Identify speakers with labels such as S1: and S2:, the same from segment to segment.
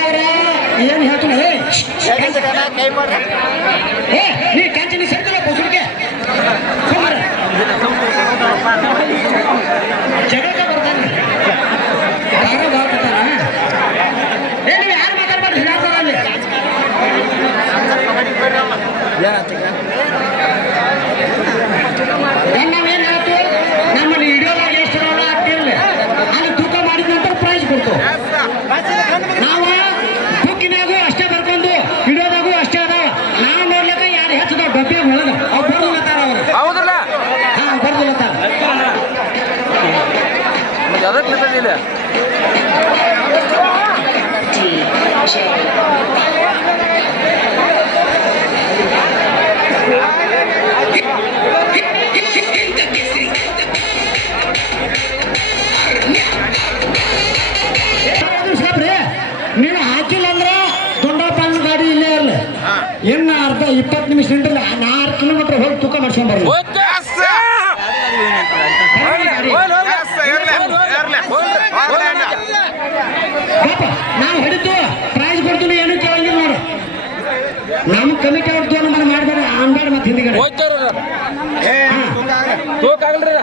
S1: ಅವರ ಏನ್ ಹೇಳ್ತೀನಿ ಹೇ ಏ ನೀ ಟೆನ್ಷನ್ ಸರ್ಕಲ್ಲ
S2: ಅದಕ್ಕೆ
S1: ಸಾಬ್ರಿ ನೀವು ಹಾಕಿಲ್ಲ ಅಂದ್ರೆ ದೊಡ್ಡಪ್ಪನ ಗಾಡಿ ಇಲ್ಲೇ ಇರಲಿ. ಇನ್ನ ಅರ್ಧ ಇಪ್ಪತ್ತು ನಿಮಿಷ ನಿಂತಿಲ್ಲ ನಾ ಆರು ಕಿಲೋಮೀಟರ್ ಹೋಗಿ ತೂಕ ಮಾಡ್ಸ್ಕೊಂಡ್ ಬರ್ಲಿ ಪಾಪ ನಾವು ಹಿಡಿತು ಪ್ರೈಸ್ ಕೊಡ್ತೀನಿ ಏನು ಕೇಳಂಗಿಲ್ಲ ನೋಡು ನಮ್ಮ ಕಮಿಟಿ ಅವ್ರ ತೋನ ಮನೆ ಮಾಡ್ಬೇಡ ಹಿಂದಿಗಡೆ.
S2: ತೂಕ ಆಗಲ್ರಿ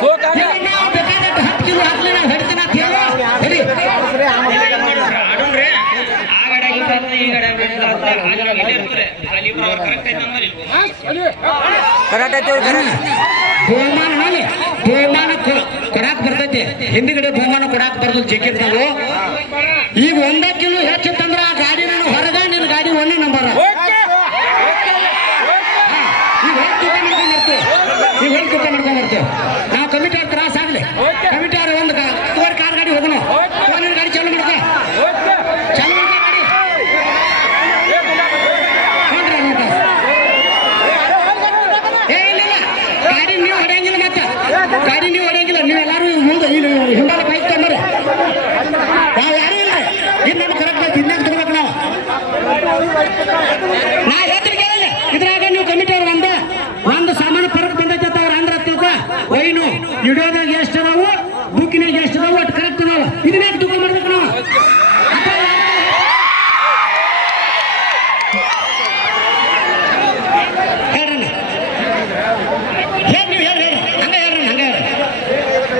S2: ತೂಕ
S1: ಇಲ್ಲ, ನಾವು ಬೇಕಾದಷ್ಟು ಹತ್ತು ಕಿಲೋ ಹಾಕ್ಲಿ ನಾವು ಹಿಡಿತೀನಿ ಅಂತ ಹೇಳು. ಹಿಡಿ
S2: ಕರೆಕ್ಟ್ ಐತಿ
S1: ಬಹುಮಾನ ಬಹುಮಾನ ಕೊಡಾಕ್ ಬರ್ತೈತಿ. ಹಿಂದಿಗಡೆ ಬಹುಮಾನ ಕೊಡಾಕ್ ಬರ್ದು ಚೆಕ್ಕಿರ್ತಾವು ಈಗ ಒಂದ ಕಿಲೋ ಹೆಚ್ಚು ತಂದ್ರ ಆ ಗಾಡಿ ನಾನು ಹೊರಗ ನಿನ್ನ ಗಾಡಿ ಒಂದೇ ನಂಬರ್ ಈಗ ಹೊರಗೆ ತೂಕ ಮಾಡ್ಕೊಂಡ್ ಬರ್ತೀವಿ ಈಗ ಹೊರಗೆ ತೂಕ ಮಾಡ್ಕೊಂಡ್ ಬರ್ತೀವಿ ನಾವು ಕಮಿಟಿ ತ್ರಾಸ ಆಗ್ಲಿ ಕಮಿಟಿ ಅವ್ರ ಒಂದು ತೋರ್ ಕಾರ್ ಗಾಡಿ ಹೋಗೋಣ ನಿನ್ನ ಗಾಡಿ ಚಾಲು ಮಾಡ್ಕೊ ಚಾಲು ಮಾಡ್ಕೊ ಗಾಡಿ ನೋಡ್ರಿ ನೋಡ್ರಿ ಏ ಇಲ್ಲ ಇಲ್ಲ ಗಾಡಿ ನೀವು ಹೊಡೆಯಂಗಿಲ್ಲ ಮತ್ತೆ ಗಾಡಿ ನೀವು ಹೊಡೆಯಂಗಿಲ್ಲ ನೀವು ಎಲ್ಲಾರು ಮುಂದೆ ಇಲ್ಲಿ ಹಿಂಬಾಲ ಬೈಕ್ ತಂದ್ರೆ ನಾವು ಯಾರು ಇಲ್ಲ ಇನ್ನು ನಮ್ಗೆ ಕರೆಕ್ಟ್ ಬೇಕು ಇನ್ನೇನು ತಗೋಬೇಕು ನಾವು ನಾ ಹೇಳ್ತೀನಿ ಕೇಳಿಲ್ಲ ಇದ್ರಾಗ ನೀವು ಕಮಿಟಿ ಅವ್ರು ಒಂದ ಒಂದು ಸಾಮಾನ್ಯ ಫರಕ್ ಬಂದೈತೆ ಅಂತ ಅವ್ರು ಅಂದ್ರ ತಿಳ್ಕ ವೈನು ಇಡೋದಾಗ ಎಷ್ಟು ಅದಾವು ಬುಕ್ಕಿನಾಗ ಎಷ್ಟು ಅದಾವು ಒಟ್ಟು ಕರೆಕ್ಟ್ ನಾವು ಇದನ್ನ ತೂಕ ಮಾಡ್ಬೇಕು ನಾವು ಅಥವಾ ಯಾರ್- ಹೇಳ್ರಣ್ಣ ಹೇಳಿ ನೀವು ಹೇಳಿ ಹೇಳಿ ಹಂಗ ಹೇಳ್ರಿ ಹಂಗ ಹೇಳ್ರಿ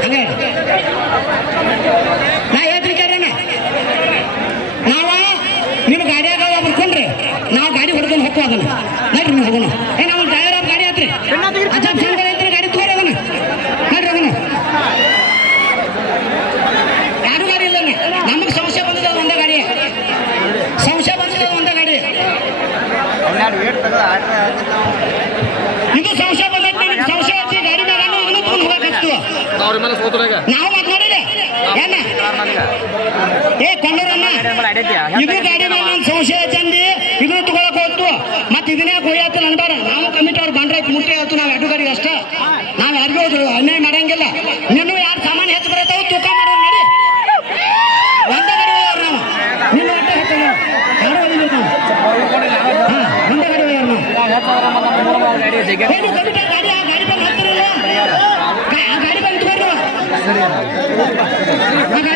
S1: ಹಂಗ ಹೇಳ್ರಿ ನಾ ಹೇಳ್ತೀನಿ ಕೇಳ್ರಣ್ಣ ನಾವ ನಿಮ್ಮ ಗಾಡಿಯಾಗ ಬರ್ಕೊಂಡ್ರಿ ನಾವು ಗಾಡಿ ಹೊಡ್ಕೊಂಡು ಹೋಗ್ಕೋ ಅದನ್ನ. ನಡ್ರಿ ನೀವು ಹೋಗೋಣ. ಏ ನಾವು ಡ್ರೈವರ್ ಆಫ್ ಗಾಡಿ ಆತ್ರಿ. ಅಜ್ಜ ಸಂಘ ಐತ್ರಿ ಗಾಡಿ ತೋರಿ ಅದನ್ನ. ನಡ್ರಿ ಅದನ್ನ ಯಾರು ಗಾಡಿ ಇಲ್ಲ ನಮಗೆ ಸಮಸ್ಯೆ ಬಂದಿದೆ ಒಂದೇ ಗಾಡಿ. ಸಮಸ್ಯೆ ಬಂದಿದೆ ಒಂದೇ ಗಾಡಿ. ಇದು ಸಂಶಯ ಬಂದೈತಿ ನಿಮ್ಗೆ ಸಂಶಯ ಐತಿ ಗಾಡಿ ತಗೊಂಡು
S2: ಮೇಲೆ
S1: ನಾವು ಏನ ಏ ಕೊಂಡರನ್ನ ಇದು ಗಾಡಿ ಮೇಲೆ ನನ್ನ ಸಂಶಯ ಚಂದಿ ಇದು ತಗೊಳಕ್ ಹೋಗ್ತು. ಮತ್ತೆ ಇದನ್ನೇ ಹೋಯ್ತು ಅನ್ಬಾರ ನಾವು ಕಮಿಟಿ ಅವ್ರು ಬಂದ್ರೆ ಮುಟ್ಟಿ ಆಯ್ತು ನಾವು ಎರಡು ಗಾಡಿ ಅಷ್ಟ. ನಾವು ಯಾರಿಗೂ ಅನ್ಯಾಯ ಮಾಡಂಗಿಲ್ಲ. ನೀನು ಯಾರು ಸಾಮಾನ್ಯ ಹೆಚ್ಚು ಬರತ್ತಾವ ತೂಕ ಮಾಡೋ ನಡಿ. ಒಂದೇ ಗಾಡಿ ಹೋಗ್ಯಾರ ನಾವು. ನಿನ್ನ ಒಟ್ಟೆ ಹೆಚ್ಚು ಯಾರು ಹೋಗಿಲ್ಲ ನಾವು ಒಂದೇ ಗಾಡಿ ಹೋಗ್ಯಾರ ನಾವು. ಕಮಿಟಿ ಗಾಡಿ ಆ ಗಾಡಿ ಬಂದು ಹತ್ತಿರಲ್ಲ. ಆ ಗಾಡಿ ಬಂದು ಬರ್ರಿ ಆ ಗಾಡಿ ಬಂದು ಬರ್ರಿ